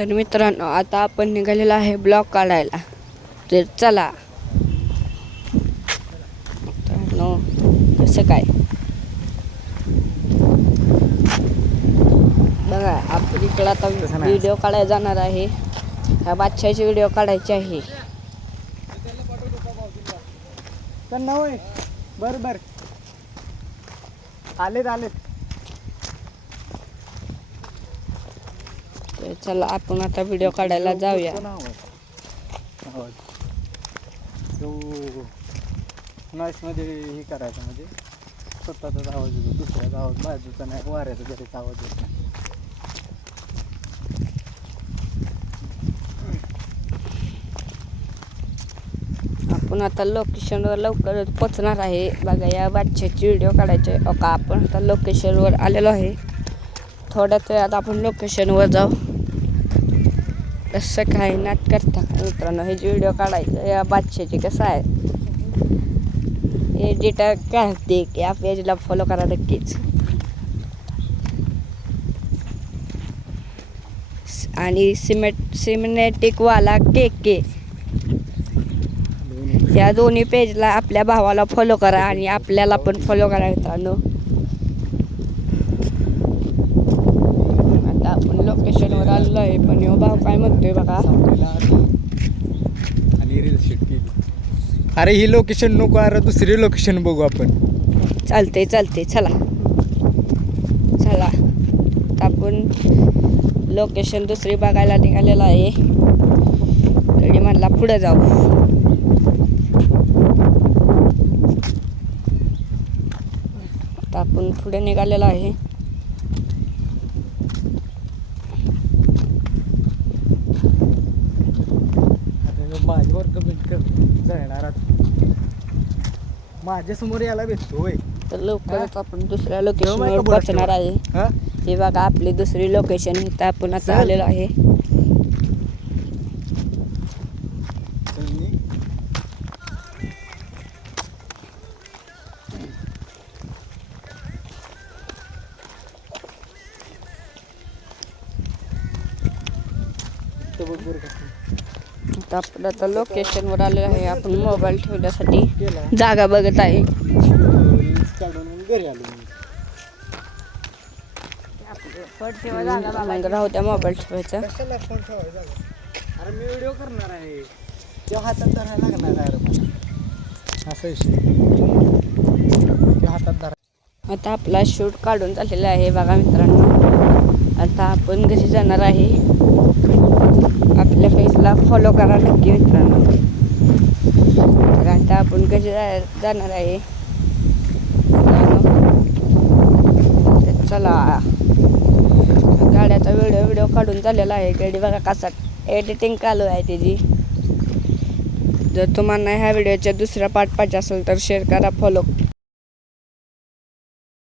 तर मित्रांनो आता आपण निघालेला आहे ब्लॉग काढायला, तर चला. मित्रांनो कसं काय बघा, आपण इकडं आता व्हिडिओ काढायला जाणार आहे. ह्या बादशाची व्हिडिओ काढायची आहे. बर आलेत तर चला आपण आता व्हिडिओ काढायला जाऊया. नॉईस मध्ये हे करायचं म्हणजे स्वतःचाच आवाज येतो, दुसऱ्याचा आवाज बाजूचा नाही, वाऱ्याचा जरीचा आवाज येत नाही. आपण आता लोकेशनवर लवकरच पोचणार आहे. बघा या बादशाची व्हिडिओ काढायची आहे. का आपण आता लोकेशनवर आलेलो आहे. थोड्याच वेळात आपण लोकेशनवर जाऊ. कसं काय नाट करता मित्रांनो, हे व्हिडिओ काढायचं या बादशाची कसं आहे. एडिटर करते की या पेजला फॉलो करा नक्कीच. आणि सिनेमॅटिकवाला के या दोन्ही पेजला आपल्या भावाला फॉलो करा आणि आपल्याला पण फॉलो करा मित्रांनो. आता आपण लोकेशनवर आलेलो आहे, पण यो भाव काय म्हणतोय बघा. आणि रील शूट केली. अरे ही लोकेशन नको, अरे दुसरी लोकेशन बघू आपण. चालते चला. आता आपण लोकेशन दुसरी बघायला निघालेलं आहे. तरी म्हणला पुढे जाऊ. आता आपण पुढे निघालेलो आहे. माझ्यावर कमेंट कर जाणार, माझ्या समोर यायला भेटतोय. तर लवकरच आपण दुसऱ्या लोकेशनवर पोहोचणार आहे. हे बघा आपली दुसरी लोकेशन इथं आपण आता आलेलो आहे. आता आपण आता लोकेशनवर आलेलो आहे. आपण मोबाईल ठेवण्यासाठी जागा बघत आहे. घरी आलो मग राहू त्या मोबाईल ठेवायचा. कशाला फोन ठेवायचा? अरे मी व्हिडिओ करणार आहे, तेव्हा हातात धरायला लागणार आहे. अरे मला असा विषय, हातात धरा. आता आपला शूट काढून झालेला आहे बघा मित्रांनो. आता आपण घरी जाणार आहे. आपल्या फेसला फॉलो करा नक्की मित्रांनो. तर आता आपण घरी जाणार आहे. तर चला, गाड्याचा व्हिडिओ काढून झालेला आहे. गाडी बघा कसा एडिटिंग चालू आहे त्याची. जर तुम्हाला ह्या व्हिडिओच्या दुसरा पार्ट पाहिजे असेल तर शेअर करा, फॉलो